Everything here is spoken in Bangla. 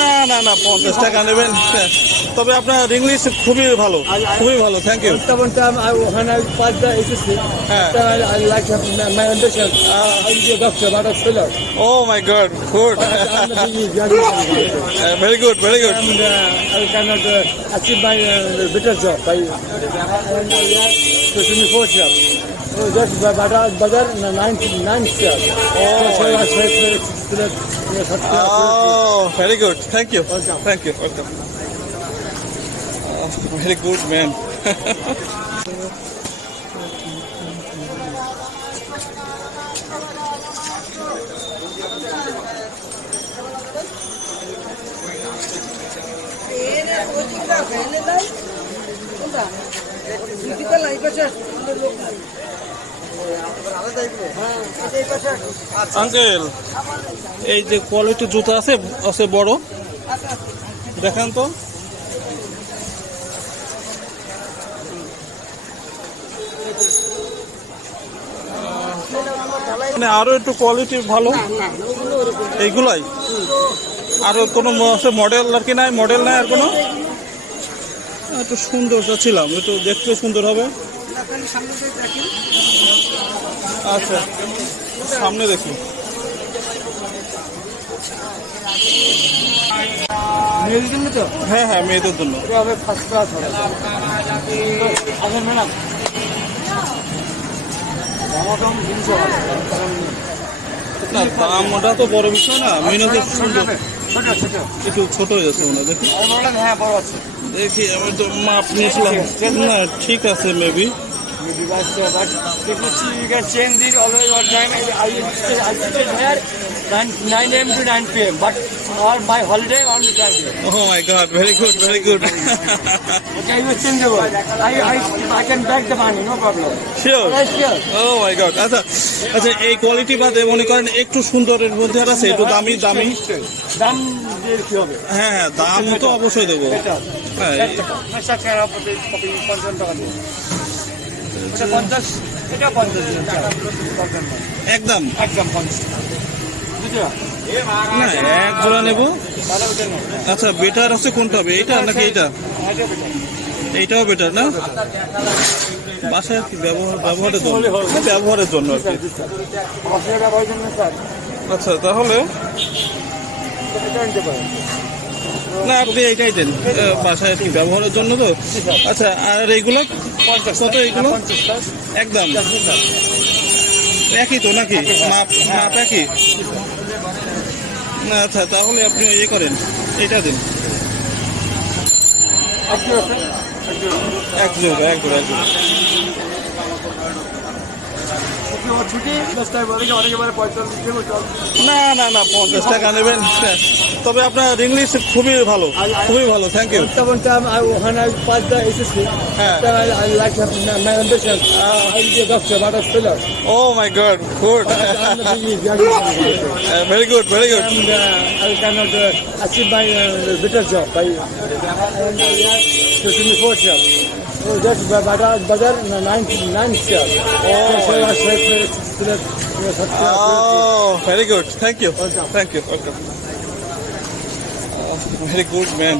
না না না 50 টাকা নেবেন। তবে আপনার ইংলিশ খুবই ভালো, খুবই ভালো। Thank you. One time when I passed the HSC, I like my ambition. I'll be a doctor, not a filler. Oh my God, good. I'm not really graduate. Very good, very good. And I cannot achieve my better job by 24 job. So that's better 9 job. Oh, very good. Thank you. Thank you. Welcome. Very good man. Uncle, এই যে কোয়ালিটি জুতা আছে আছে বড়, দেখান তো। মানে আরো একটু কোয়ালিটি ভালো এইগুলাই। আরো কোনো মডেল আর কি নাই? মডেল নাই আর কোনো? একটু সুন্দর চাচ্ছিলাম, একটু দেখতে সুন্দর হবে। আচ্ছা, সামনে দেখি। মেয়েদের জন্য তো? হ্যাঁ হ্যাঁ, মেয়েদের জন্য। ফার্স্ট ক্লাস হবে। ম্যাডাম না, দামটা তো বড় বিষয় না, মেন হচ্ছে সুন্দর। একটু ছোট হয়ে যাচ্ছে মনে হয়, দেখি। হ্যাঁ, বড় আছে। দেখি, আমি তো মাপ নিয়েছিলাম। না, ঠিক আছে, maybe. But if you see, you can change it always all time. I stay here 9 a.m. to 9 p.m. But all my holiday on the Friday. Oh my God, very good, very good. Okay, I will change the word. I can back the money, no problem. Sure. Sure. Oh my God. আচ্ছা আচ্ছা, এই কোয়ালিটি বাদে মনে করেন একটু সুন্দরের মধ্যে আর আছে, একটু দামি দামি। দাম দিয়ে কি হবে? হ্যাঁ হ্যাঁ, দাম তো অবশ্যই দেবো। হ্যাঁ, 50 টাকা দিয়ে। 50, এটা 50 একদম একদম 50 না, এক জোড়া নেবো। আচ্ছা, বেটার আছে কোনটা হবে, এইটা নাকি এইটা? এইটাও বেটার না? বাসায় কি ব্যবহারের জন্য? ব্যবহারের জন্য আর কি। আচ্ছা, তাহলে না, আপনি এইটাই দেন, বাসায় কি ব্যবহারের জন্য তো। আচ্ছা, আর এইগুলো কত? এইগুলো একদম একই তো নাকি? মাপ মাপ একই না? আচ্ছা, তাহলে আপনি ইয়ে করেন, এইটা দিন। এক জোড়া, এক জোড়া, এক জোড়া। না না না, 50 টাকা নেবেন। তবে আপনার ইংলিশ খুবই ভালো, খুবই ভালো। Thank you. One time when I passed the HSC, I like my ambition. I'll be a doctor, not a filler. Oh my God, good. I'm not really graduate. Very good, very good. And I cannot achieve my better job by 24 job. So that's better 9 job. Oh, very good. Thank you. Thank you. Welcome. Very good man.